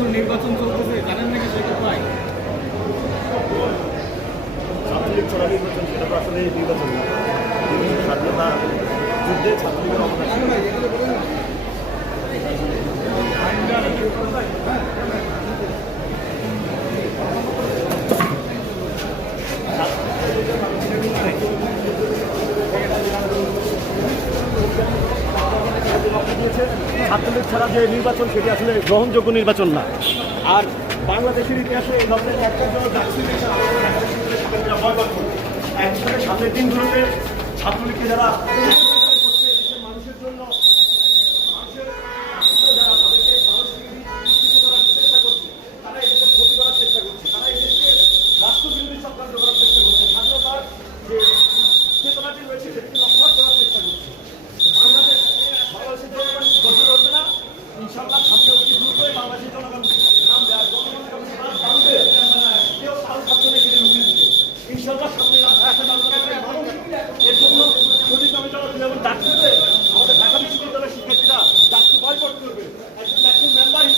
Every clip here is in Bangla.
ডাকসুর নির্বাচন চলতেছে জানেন নাকি সেটা পাই ছাত্রলীগ ছড়া নির্বাচন সেটা তো আসলে নির্বাচন না। স্বাধীনতা যুদ্ধে ছাত্রলীগের অবদান। ছিল। ছাত্রলীগ ছাড়া যে নির্বাচন, সেটি আসলে গ্রহণযোগ্য নির্বাচন না আর বাংলাদেশের ইতিহাসে এই ধরনের একটা সামনের দিনগুলোতে ছাত্রলীগকে যারা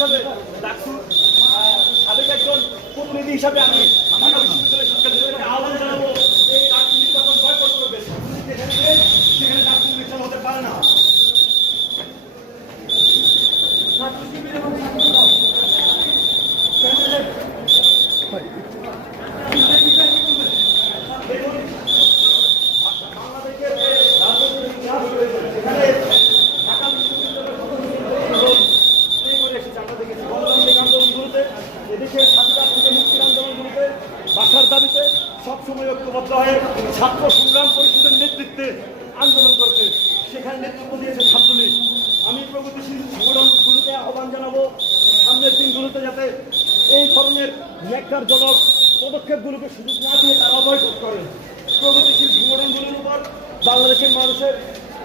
হিসাবে ডাকসুর সাবেক একজন প্রতিনিধি হিসাবে আমি ঢাকা বিশ্ববিদ্যালয়ের শিক্ষার্থীদেরকে আহ্বান জানাব এই ডাকসু নির্বাচন বয়কট করবে যেখানে গিয়ে সেখানে ডাকসু নির্বাচন হতে পারে না ছাত্র শিবির এবং ছাত্রদল প্যানেলের দেখুন, বাংলাদেশের যে রাজনৈতিক ইতিহাস রয়েছে, সেখানে ঢাকা বিশ্ববিদ্যালয়ের লোক এই করে এসেছে, আমরা দেখেছি। গণতান্ত্রিক আন্দোলনগুলোতে, এদেশের স্বাধীনতা থেকে মুক্তির আন্দোলনগুলোতে, বাসার দাবিতে সবসময় ঐক্যবদ্ধ হয়ে ছাত্র সংগ্রাম পরিষদের নেতৃত্বে আন্দোলন করছে। সেখানে নেতৃত্ব দিয়েছে ছাত্রলীগ। আমি প্রগতিশীল সংগঠনগুলোকে আহ্বান জানাব। সামনের দিনগুলোতে যাতে এই ধরনের ন্যাক্কারজনক পদক্ষেপগুলোকে সুযোগ না দিয়ে তারা বয়কট করেন প্রগতিশীল সংগঠনগুলোর উপর বাংলাদেশের মানুষের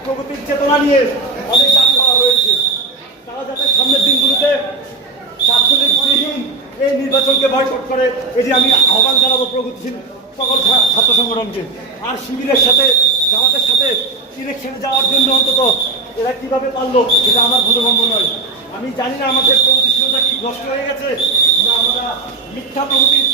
প্রগতির চেতনা নিয়ে অনেক দাবি করা রয়েছে তারা যাতে সামনের দিনগুলোতে ছাত্রলীগ বিহীন এই নির্বাচনকে বয়কট করে যে আমি আহ্বান জানাব প্রগতিশীল সকল ছাত্র সংগঠনকে। আর শিবিরের সাথে, জামাতের সাথে ইলেকশনে যাওয়ার জন্য অন্তত এরা কীভাবে পারল সেটা আমার বোধগম্য নয়। আমি জানি না আমাদের প্রগতিশীলতা কি নষ্ট হয়ে গেছে, না আমরা মিথ্যা প্রগতির